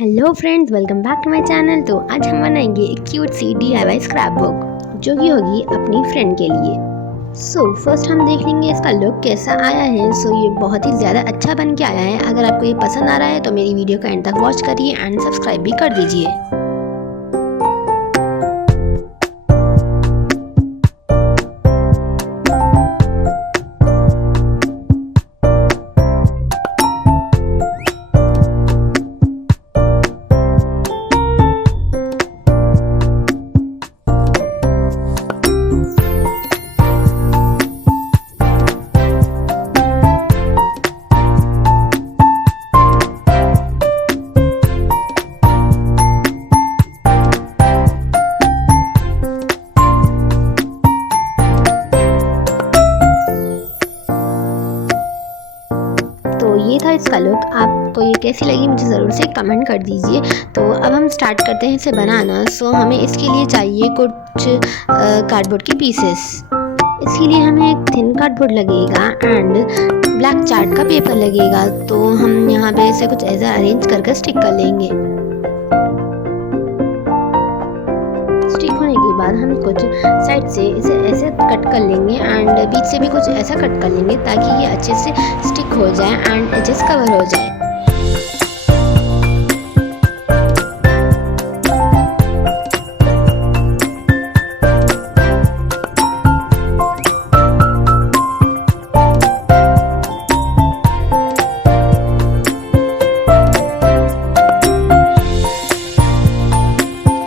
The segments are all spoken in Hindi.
Hello friends, welcome back to my channel. तो आज हम बनाएंगे एक क्यूट सी DIY स्क्रैप बुक जो कि होगी अपनी फ्रेंड के लिए। फर्स्ट हम देख लेंगे इसका लुक कैसा आया है। ये बहुत ही ज़्यादा अच्छा बन के आया है। अगर आपको ये पसंद आ रहा है तो मेरी वीडियो को एंड तक वॉच करिए एंड सब्सक्राइब भी कर दीजिए। तो ये था इसका लुक। आपको ये कैसी लगी मुझे ज़रूर से कमेंट कर दीजिए। तो अब हम स्टार्ट करते हैं इसे बनाना। हमें इसके लिए चाहिए कुछ कार्डबोर्ड के पीसेस। इसके लिए हमें एक थिन कार्डबोर्ड लगेगा एंड ब्लैक चार्ट का पेपर लगेगा। तो हम यहाँ पे इसे कुछ ऐसा अरेंज करके स्टिक कर लेंगे। स्टिक होने के बाद हम कुछ साइड से इसे ऐसे कट कर लेंगे एंड बीच से भी कुछ ऐसा कट कर लेंगे ताकि ये अच्छे से स्टिक हो जाए एंड एजेस कवर हो जाए।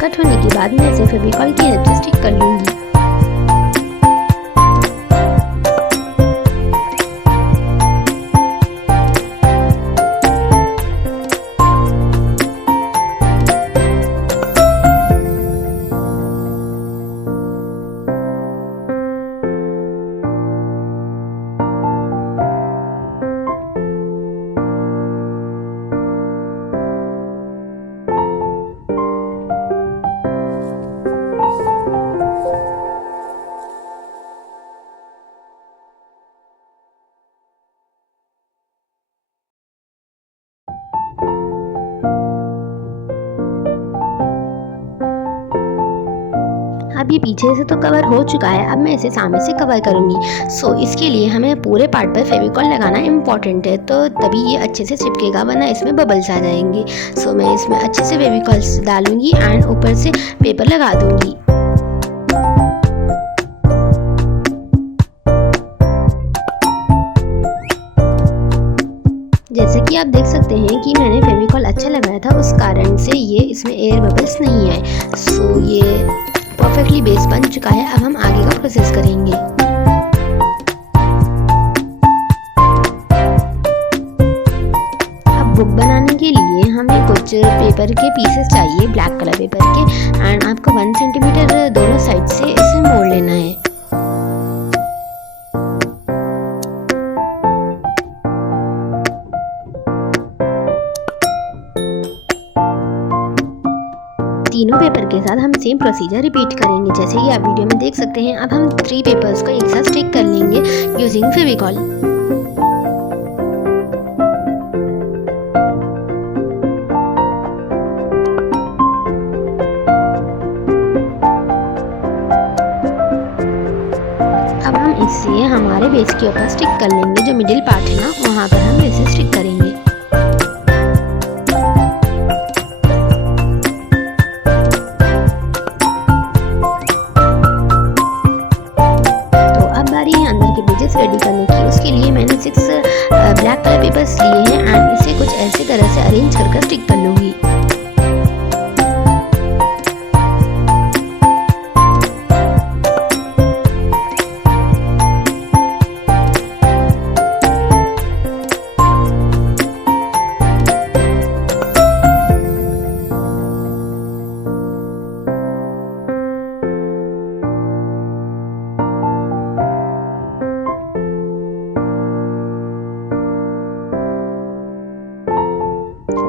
कट होने के बाद मैं इसे फेविकॉल की हेल्प से स्टिक कर लूंगी। अब ये पीछे से तो कवर हो चुका है। अब मैं इसे सामने से कवर करूँगी। इसके लिए हमें पूरे पार्ट पर फेविकॉल लगाना इम्पॉर्टेंट है, तो तभी ये अच्छे से चिपकेगा, वरना इसमें बबल्स आ जाएंगे। मैं इसमें अच्छे से फेविकॉल डालूंगी एंड ऊपर से पेपर लगा दूंगी। जैसे कि आप देख सकते हैं कि मैंने फेविकॉल अच्छा लगाया था, उस कारण से ये इसमें एयर बबल्स नहीं आए। ये परफेक्टली बेस बन चुका है। अब हम आगे का प्रोसेस करेंगे। अब बुक बनाने के लिए हमें कुछ पेपर के पीसेस चाहिए, ब्लैक कलर पेपर के, एंड आपको 1 सेंटीमीटर दोनों साइड से इसे मोड़ लेना है। तीनों पेपर के साथ हम सेम प्रोसीजर रिपीट करेंगे जैसे कि आप वीडियो में देख सकते हैं। अब हम 3 पेपर्स को एक साथ स्टिक कर लेंगे यूजिंग फेविकॉल। अब हम इसे हमारे बेस के ऊपर स्टिक कर लेंगे। जो मिडिल पार्ट है ना, वहाँ पर हम इसे स्टिक करेंगे। रेडी करने की, उसके लिए मैंने 6 ब्लैक कलर पेपर्स लिए हैं एंड इसे कुछ ऐसे तरह से अरेंज कर स्टिक कर लूँगी।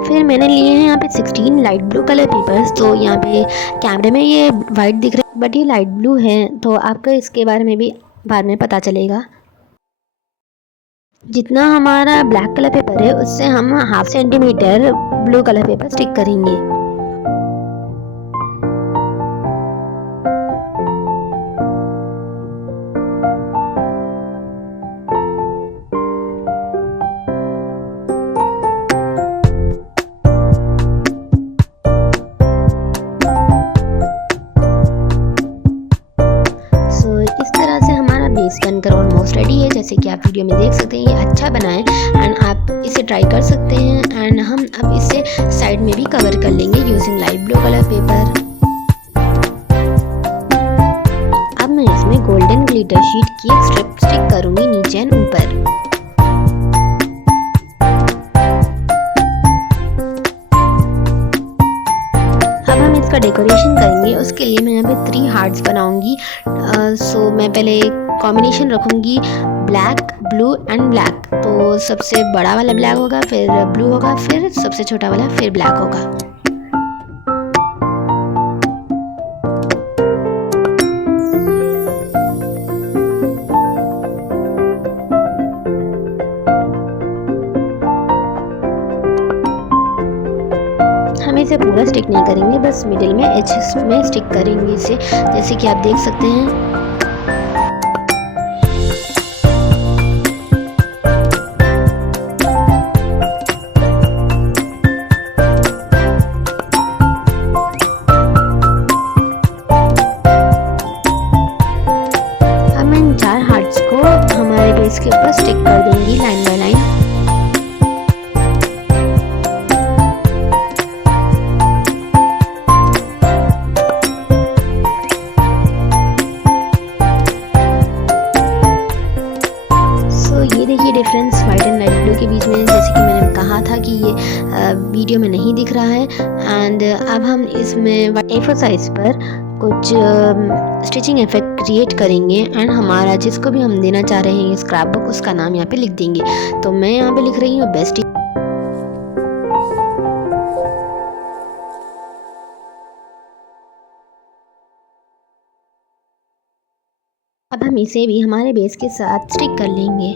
फिर मैंने लिए हैं यहाँ पे 16 लाइट ब्लू कलर पेपर्स। तो यहाँ पे कैमरे में ये वाइट दिख रहा है बट ये लाइट ब्लू है, तो आपको इसके बारे में भी बाद में पता चलेगा। जितना हमारा ब्लैक कलर पेपर है उससे हम 1/2 centimetre blue colour paper stick करेंगे। इस तरह से हमारा बेस बनकर ऑलमोस्ट रेडी है। जैसे कि आप वीडियो में देख सकते हैं ये अच्छा बना है एंड आप इसे ट्राई कर सकते हैं। एंड हम अब इसे साइड में भी कवर कर लेंगे using light blue colour paper. अब मैं इसमें गोल्डन ग्लिटर शीट की एक स्ट्रिप स्टिक करूंगी नीचे एंड ऊपर। इसका डेकोरेशन करेंगे, उसके लिए मैं यहाँ पे 3 हार्ट्स बनाऊंगी। सो मैं पहले कॉम्बिनेशन रखूंगी ब्लैक ब्लू एंड ब्लैक। तो सबसे बड़ा वाला ब्लैक होगा, फिर ब्लू होगा, फिर सबसे छोटा वाला फिर ब्लैक होगा। हम इसे पूरा स्टिक नहीं करेंगे, बस मिडिल में एजेस में स्टिक करेंगे इसे, जैसे कि आप देख सकते हैं। अब मैं इन 4 हार्ट्स को हमारे बेस के ऊपर स्टिक कर दूंगी लाइन बाय लाइन। ये देखिए difference white and light blue के बीच में, जैसे कि मैंने कहा था कि ये वीडियो में नहीं दिख रहा है। एंड अब हम इसमें A4 साइज पर कुछ स्टिचिंग इफेक्ट क्रिएट करेंगे एंड हमारा जिसको भी हम देना चाह रहे हैं स्क्रैप बुक, उसका नाम यहाँ पे लिख देंगे। तो मैं यहाँ पे लिख रही हूँ बेस्ट। अब हम इसे भी हमारे बेस के साथ स्टिक कर लेंगे।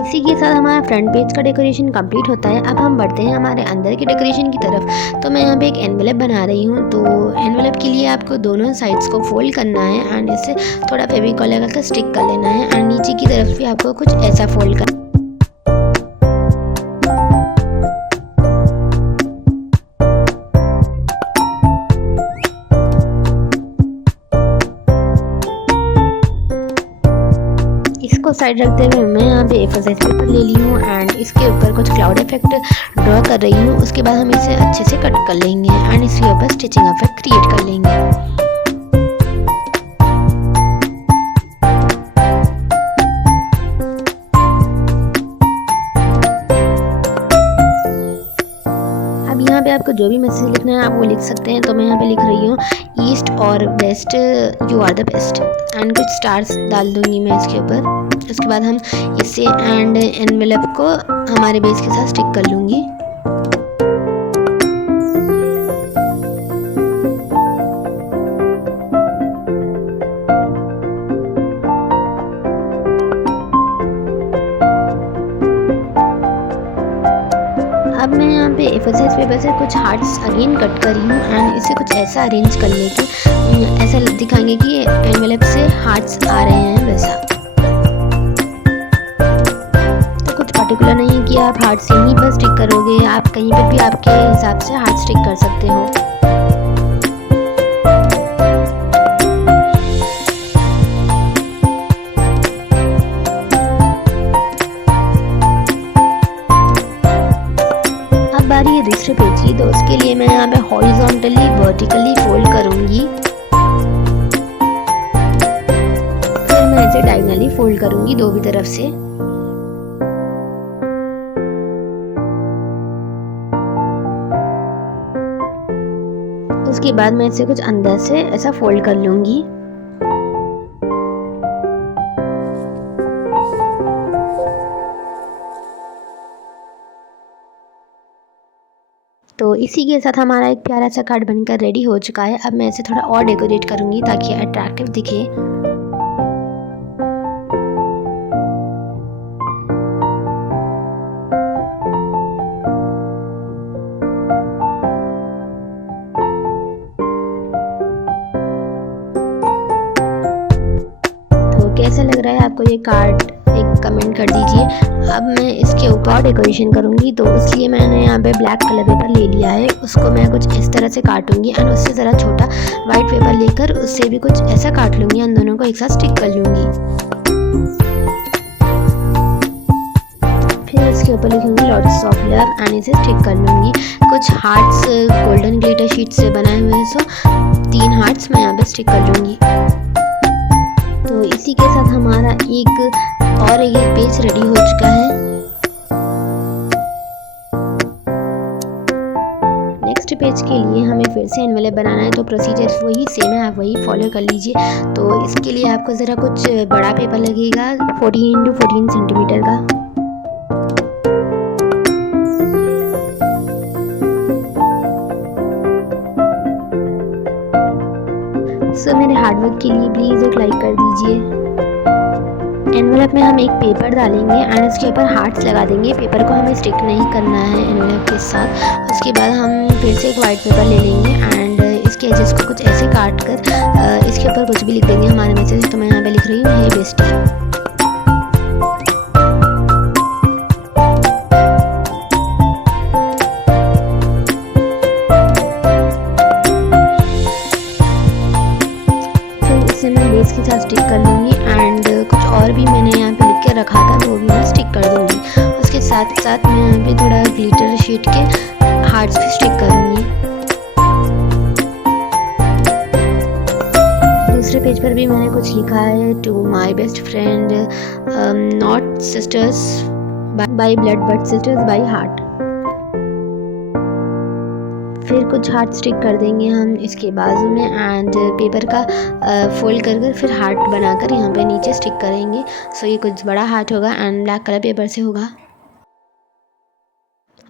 इसी के साथ हमारा फ्रंट पेज का डेकोरेशन कंप्लीट होता है। अब हम बढ़ते हैं हमारे अंदर के डेकोरेशन की तरफ। तो मैं यहाँ पे एक एनवेलप बना रही हूँ। तो एनवेलप के लिए आपको दोनों साइड्स को फोल्ड करना है एंड इसे थोड़ा फेविकॉल लगा कर स्टिक कर लेना है एंड नीचे की तरफ भी आपको कुछ ऐसा फोल्ड करना है। इसको साइड रखते हुए मैं यहाँ पे A4 साइज पेपर ले ली हूँ एंड इसके ऊपर कुछ क्लाउड इफेक्ट ड्रॉ कर रही हूँ। उसके बाद हम इसे अच्छे से कट कर लेंगे एंड इसके ऊपर स्टिचिंग इफेक्ट क्रिएट कर लेंगे। अब यहाँ पे आपको जो भी मैसेज लिखना है आप वो लिख सकते हैं। तो मैं यहाँ पे लिख रही हूँ ईस्ट और west you are the best and कुछ स्टार्स डाल दूंगी मैं इसके ऊपर। उसके बाद हम इसे एंड एनवेलप को हमारे बेस के साथ स्टिक कर लूँगी। अब मैं यहाँ पे A4 साइज पेपर से कुछ हार्ट्स अगेन कट कर रही हूँ एंड इसे कुछ ऐसा अरेंज कर लेके ऐसा दिखाएंगे कि एनवेलप से हार्ट्स आ रहे हैं वैसा। तो कुछ पर्टिकुलर नहीं है कि आप हार्ट्स यहीं पर स्टिक करोगे, आप कहीं पर भी आपके हिसाब से हार्ट स्टिक कर सकते हो। बारी है दूसरे पेज की। तो उसके लिए मैं यहाँ पे हॉरिजॉन्टली वर्टिकली फोल्ड करूंगी, फिर मैं इसे डायगोनली फोल्ड करूंगी दो भी तरफ से। उसके बाद मैं इसे कुछ अंदर से ऐसा फोल्ड कर लूंगी। तो इसी के साथ हमारा एक प्यारा सा कार्ड बनकर रेडी हो चुका है। अब मैं इसे थोड़ा और डेकोरेट करूंगी ताकि अट्रैक्टिव दिखे। आपको ये कार्ड एक कमेंट कर दीजिए। अब मैं इसके ऊपर डेकोरेशन करूँगी, तो इसलिए मैंने यहाँ पे ब्लैक कलर पेपर ले लिया है। उसको मैं कुछ इस तरह से काटूंगी एंड उससे ज़रा छोटा वाइट पेपर लेकर उससे भी कुछ ऐसा काट लूँगी, इन दोनों को एक साथ स्टिक कर लूँगी। फिर इसके ऊपर लिखूँगी लॉट्स ऑफ लव एंड इसे स्टिक कर लूँगी। कुछ हार्ट्स गोल्डन ग्लिटर शीट से बनाए हुए हैं, सो 3 हार्ट्स मैं यहाँ पे स्टिक कर लूँगी। तो इसी के साथ हमारा एक पेज रेडी हो चुका है। नेक्स्ट पेज के लिए हमें फिर से एनवेलप बनाना है, तो प्रोसीजर वही सेम है, आप वही फॉलो कर लीजिए। तो इसके लिए आपको ज़रा कुछ बड़ा पेपर लगेगा 14 x 14 सेंटीमीटर का। सो मेरे हार्डवर्क के लिए प्लीज़ एक लाइक कर दीजिए। एनवेलप में हम एक पेपर डालेंगे एंड उसके ऊपर हार्ट्स लगा देंगे। पेपर को हमें स्टिक नहीं करना है एनवेलप के साथ। उसके बाद हम फिर से एक वाइट पेपर ले लेंगे एंड इसके एजेस को कुछ ऐसे काट कर इसके ऊपर कुछ भी लिख देंगे हमारे मैसेज। तो मैं यहाँ पे लिख रही हूँ हे बेस्टी। मैं बेस के साथ स्टिक कर लूँगी एंड कुछ और भी मैंने यहाँ पे लिख के रखा था वो भी मैं स्टिक कर दूँगी। उसके साथ साथ मैं यहाँ पे थोड़ा ग्लिटर शीट के हार्ट्स भी स्टिक करूँगी। दूसरे पेज पर भी मैंने कुछ लिखा है, to my best friend not sisters by blood but sisters by heart. फिर कुछ हार्ट स्टिक कर देंगे हम इसके बाजू में एंड पेपर का फोल्ड कर फिर हार्ट बनाकर यहाँ पे नीचे स्टिक करेंगे। सो ये कुछ बड़ा हार्ट होगा एंड ब्लैक कलर पेपर से होगा।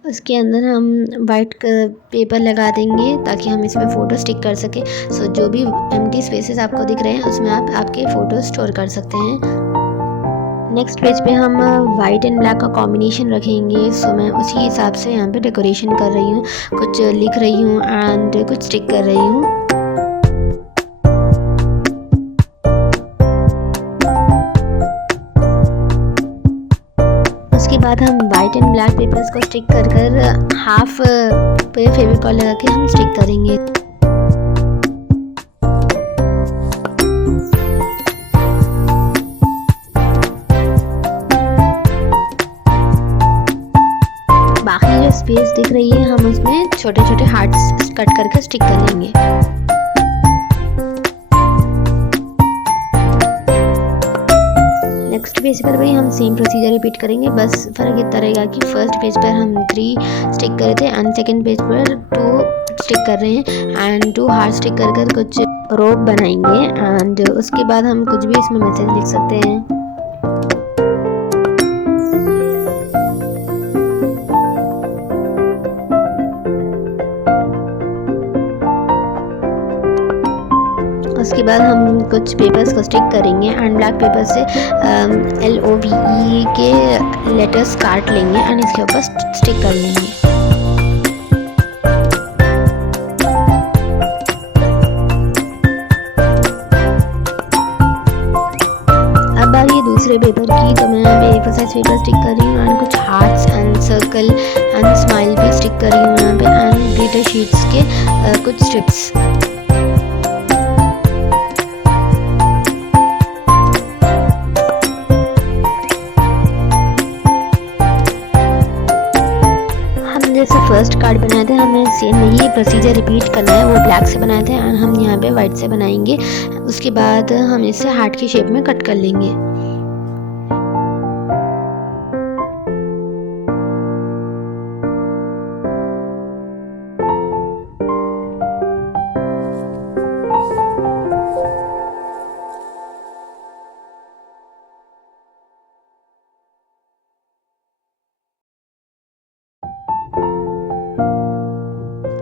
उसके अंदर हम वाइट पेपर लगा देंगे ताकि हम इसमें फ़ोटो स्टिक कर सकें। सो जो भी एम्प्टी स्पेसेस आपको दिख रहे हैं उसमें आप आपके फ़ोटो स्टोर कर सकते हैं। नेक्स्ट पेज पे हम वाइट एंड ब्लैक का कॉम्बिनेशन रखेंगे। सो मैं उसी हिसाब से यहाँ पे डेकोरेशन कर रही हूँ, कुछ लिख रही हूँ एंड कुछ स्टिक कर रही हूँ। उसके बाद हम वाइट एंड ब्लैक पेपर्स को स्टिक कर हाफ पे फेविकॉल लगा के हम स्टिक करेंगे। बाकी जो स्पेस दिख रही है हम उसमें छोटे छोटे हार्ट्स कट करके स्टिक करेंगे। नेक्स्ट पेज पर भी हम सेम प्रोसीजर रिपीट करेंगे, बस फ़र्क इतना रहेगा कि फर्स्ट पेज पर हम 3 स्टिक करे थे एंड सेकेंड पेज पर 2 स्टिक कर रहे हैं एंड 2 हार्ट स्टिक कर कुछ रोप बनाएंगे एंड उसके बाद हम कुछ भी इसमें मैसेज लिख सकते हैं। उसके बाद हम कुछ पेपर्स को स्टिक करेंगे एंड ब्लैक पेपर से LOVE के लेटर्स काट लेंगे एंड इसके ऊपर स्टिक कर लेंगे। अब बारी है दूसरे पेपर की, तो मैं यहाँ पे A4 साइज पेपर स्टिक कर रही हूँ एंड कुछ hearts and circle and smile भी स्टिक कर रही हूँ यहाँ पे एंड ग्लिटर शीट्स के कुछ स्ट्रिप्स। जैसे फर्स्ट कार्ड बनाए थे हमें सेम यही प्रोसीजर रिपीट करना है। वो ब्लैक से बनाए थे एंड हम यहाँ पे वाइट से बनाएंगे। उसके बाद हम इसे हार्ट की शेप में कट कर लेंगे।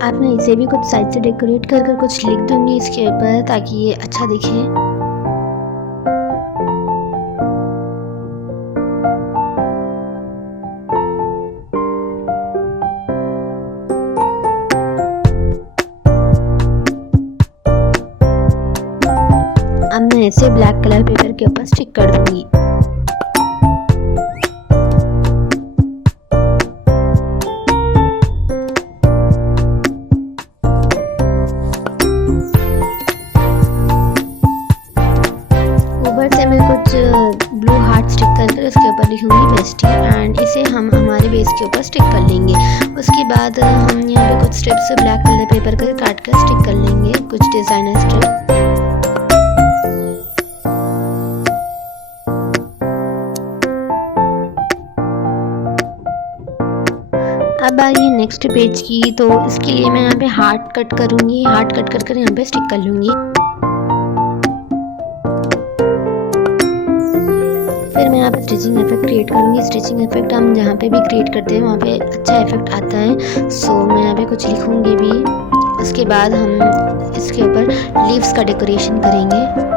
अब मैं इसे भी कुछ साइड से डेकोरेट कर कुछ लिख दूंगी इसके ऊपर ताकि ये अच्छा दिखे। अब मैं इसे ब्लैक कलर पेपर के ऊपर स्टिक कर दूंगी। इसके ऊपर स्टिक कर लेंगे। उसके बाद हम यहाँ पे कुछ स्ट्रिप्स ब्लैक कलर पेपर कर काट कर स्टिक कर लेंगे, कुछ डिज़ाइनर स्ट्रिप। अब आइए नेक्स्ट पेज की। तो इसके लिए मैं यहाँ पे हार्ट कट करूँगी, हार्ट कट कर कर यहाँ पे स्टिक कर लूँगी। फिर मैं यहाँ पे स्टिचिंग इफेक्ट क्रिएट करूँगी। स्टिचिंग इफेक्ट हम जहाँ पे भी क्रिएट करते हैं वहाँ पे अच्छा इफेक्ट आता है। सो मैं यहाँ पे कुछ लिखूँगी भी। उसके बाद हम इसके ऊपर लीव्स का डेकोरेशन करेंगे।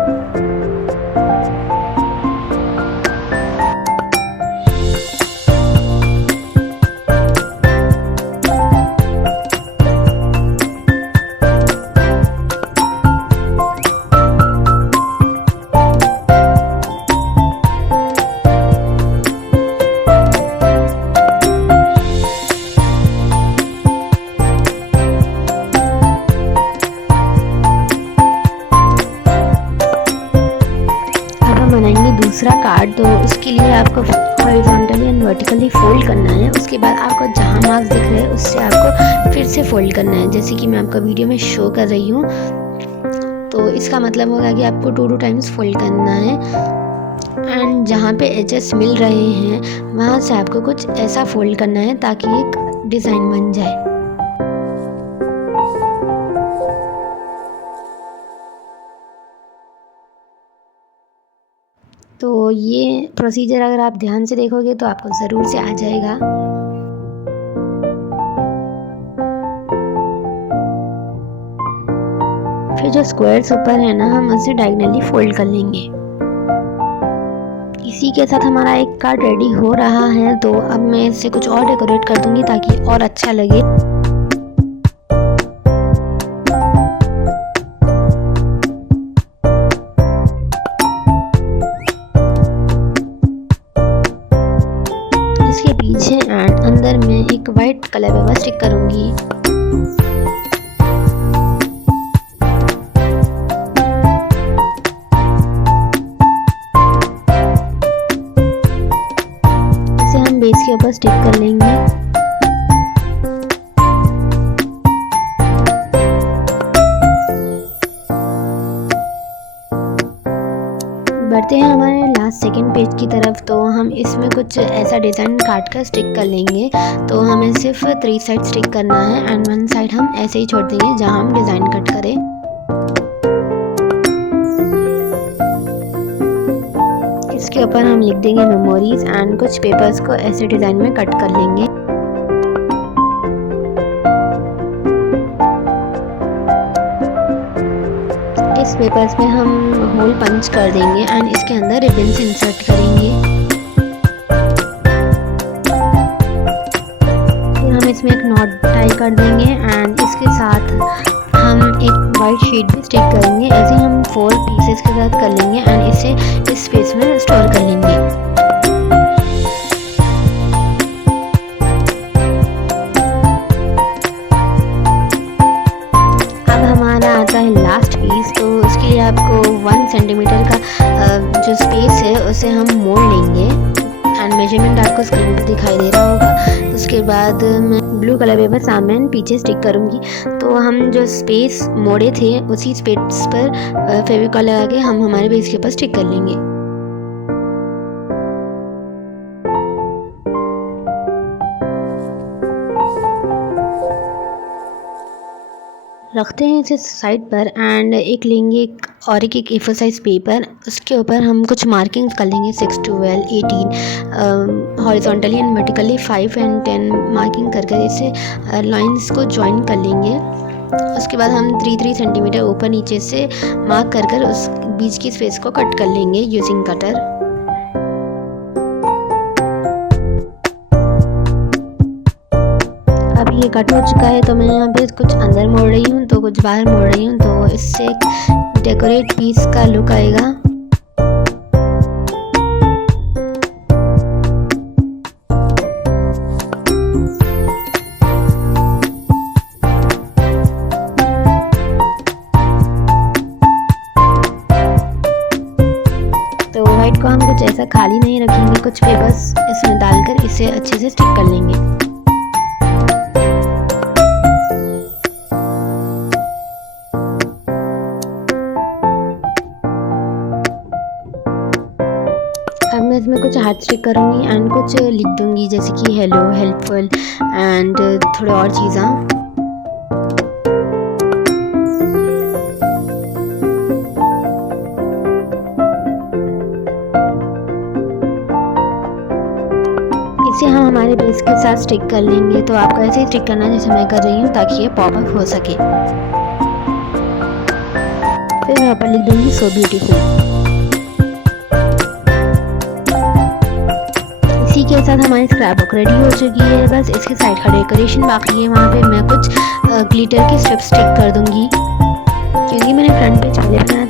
बनाएंगे दूसरा कार्ड। तो उसके लिए आपको हॉरिजॉन्टली एंड वर्टिकली फोल्ड करना है। उसके बाद आपको जहाँ मार्क्स दिख रहे हैं उससे आपको फिर से फोल्ड करना है, जैसे कि मैं आपको वीडियो में शो कर रही हूँ। तो इसका मतलब होगा कि आपको 2 टाइम्स फोल्ड करना है एंड जहाँ पे एजेस मिल रहे हैं वहाँ से आपको कुछ ऐसा फोल्ड करना है ताकि एक डिज़ाइन बन जाए। तो ये प्रोसीजर अगर आप ध्यान से देखोगे तो आपको ज़रूर से आ जाएगा। फिर जो स्क्वायर्स ऊपर है ना, हम उसे डायगोनली फोल्ड कर लेंगे। इसी के साथ हमारा एक कार्ड रेडी हो रहा है। तो अब मैं इससे कुछ और डेकोरेट कर दूंगी ताकि और अच्छा लगे। इसके पीछे एंड अंदर में एक वाइट कलर पेपर स्टिक करूंगी। इसे हम बेस के ऊपर स्टिक कर लेंगे। बढ़ते हैं हमारे लास्ट सेकंड पेज की तरफ। तो हम इसमें कुछ ऐसा डिज़ाइन काट कर स्टिक कर लेंगे। तो हमें सिर्फ 3 साइड स्टिक करना है एंड 1 साइड हम ऐसे ही छोड़ देंगे जहां हम डिज़ाइन कट करें। इसके ऊपर हम लिख देंगे मेमोरीज एंड कुछ पेपर्स को ऐसे डिज़ाइन में कट कर लेंगे। इस पेपर्स में हम होल पंच कर देंगे एंड इसके अंदर रिबन्स इंसर्ट करेंगे। फिर हम इसमें एक नॉट टाई कर देंगे एंड इसके साथ हम एक वाइट शीट भी स्टिक करेंगे। ऐसे हम 4 पीसेस के साथ कर लेंगे एंड इसे इस स्पेस में स्टोर कर लेंगे। आता है लास्ट पीस। तो उसके लिए आपको 1 सेंटीमीटर का जो स्पेस है उसे हम मोड़ लेंगे एंड मेजरमेंट आपको स्क्रीन पर दिखाई दे रहा होगा। उसके बाद मैं ब्लू कलर पेपर सामने एंड पीछे स्टिक करूँगी। तो हम जो स्पेस मोड़े थे उसी स्पेस पर फेविकॉल लगा के हम हमारे बेस के ऊपर स्टिक कर लेंगे। रखते हैं इसे साइड पर एंड एक लेंगे और एक A4 साइज पेपर। उसके ऊपर हम कुछ मार्किंग्स कर लेंगे 6, 12, 18 horizontally and vertically 5 and 10 marking करके इसे लाइंस को ज्वाइन कर लेंगे। उसके बाद हम 3 सेंटीमीटर ऊपर नीचे से मार्क कर कर उस बीच की स्पेस को कट कर लेंगे यूजिंग कटर। अब ये कट हो चुका है। तो मैं यहाँ पे कुछ अंदर मोड़ रही हूँ तो कुछ बाहर मोड़ रही हूँ। तो इससे एक डेकोरेट पीस का लुक आएगा। तो वाइट को हम कुछ ऐसा खाली नहीं रखेंगे, कुछ पेपर्स इसमें डालकर इसे अच्छे से स्टिक कर लेंगे। अब मैं इसमें कुछ हार्ट स्टिक करूँगी एंड कुछ लिख दूँगी, जैसे कि हेलो, हेल्पफुल एंड थोड़े और चीज़ें। इसे हम हमारे बेस के साथ स्टिक कर लेंगे। तो आपको ऐसे ही स्टिक करना है जैसे मैं कर रही हूँ, ताकि ये पॉप अप हो सके। फिर मैं ऊपर लिख दूँगी सो ब्यूटीफुल। इसी के साथ हमारी स्क्रैप बुक रेडी हो चुकी है। बस इसके साइड का डेकोरेशन बाकी है, वहाँ पे मैं कुछ ग्लिटर के स्ट्रिप स्टिक कर दूँगी, क्योंकि मैंने फ्रंट पेज पहले बनाया